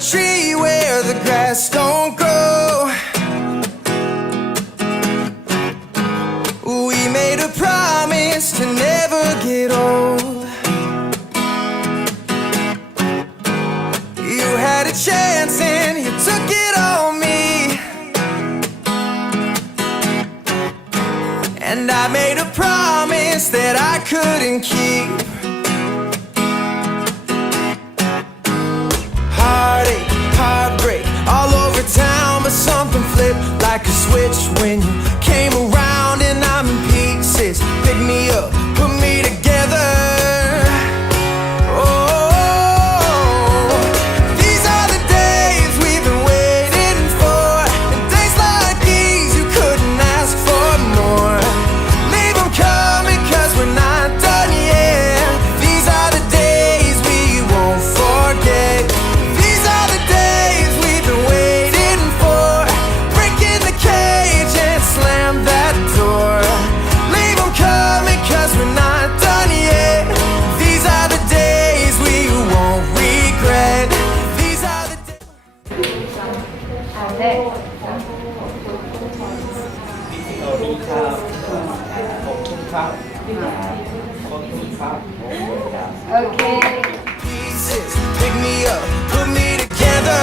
tree where the grass don't grow. We made a promise to never get old. You had a chance and you took it on me, and I made a promise that I couldn't keep. Heartache, heartbreak, all over town, but something flipped like a switch when you came around, and I'm in pieces. Pick me up, put me together. Okay. Pieces, pick me up, put me together.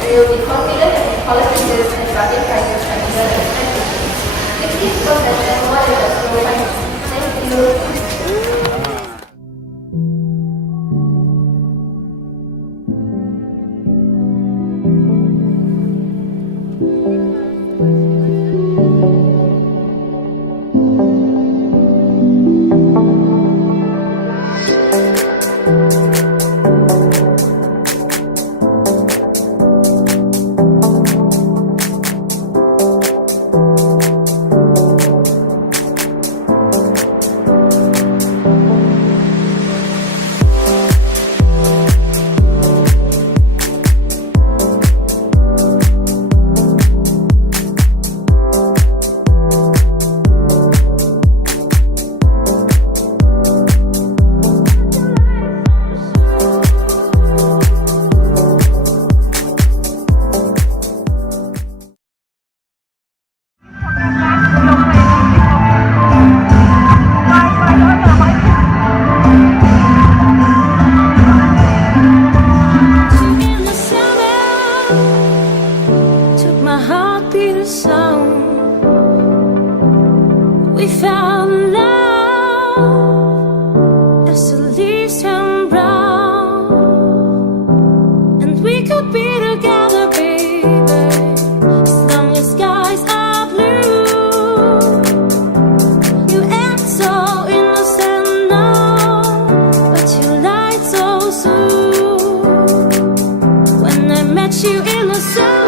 We will be confident in policies and driving prices and development. 60% more than a slow finance. Thank you. We found love as the leaves turn brown, and we could be together, baby, as long as skies are blue. You act so innocent now, but you lied so soon. When I met you in the summer,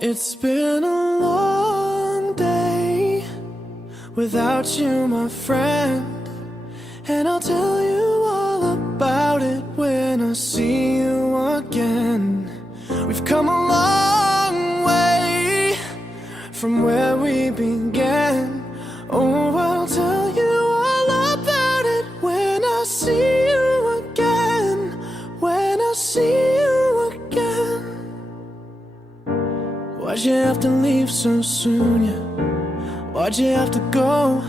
It's been a long day without you, my friend, and I'll tell you all about it when I see you again. We've come a long way from where we began. Oh, I'll tell you all about it when I see you again. When I see you again. Why'd you have to leave so soon, yeah? Why'd you have to go?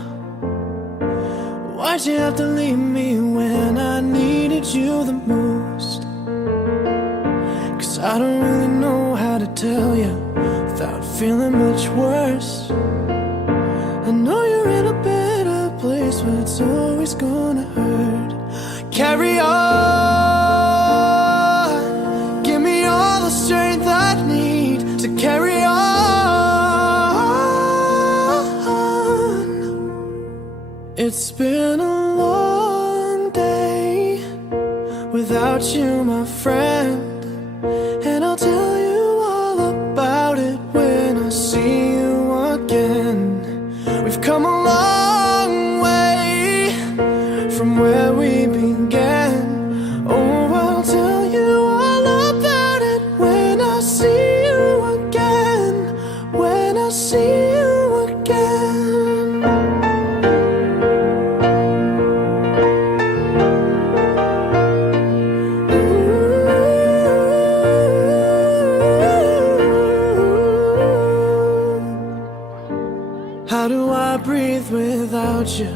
Why'd you have to leave me when I needed you the most? 'Cause I don't really know how to tell you without feeling much worse. I know you're in a better place, but it's always gonna hurt. Carry on, give me all the strength I need to carry on. It's been a long day without you, my friend, and I'll tell you all about it when I see you again. We've come a long way from where we began. Oh, I'll tell you all about it when I see you again. When I see you again. How do I breathe without you?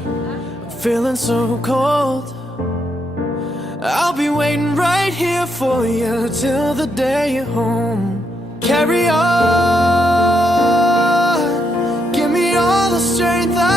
I'm feeling so cold. I'll be waiting right here for you till the day you're home. Carry on, give me all the strength I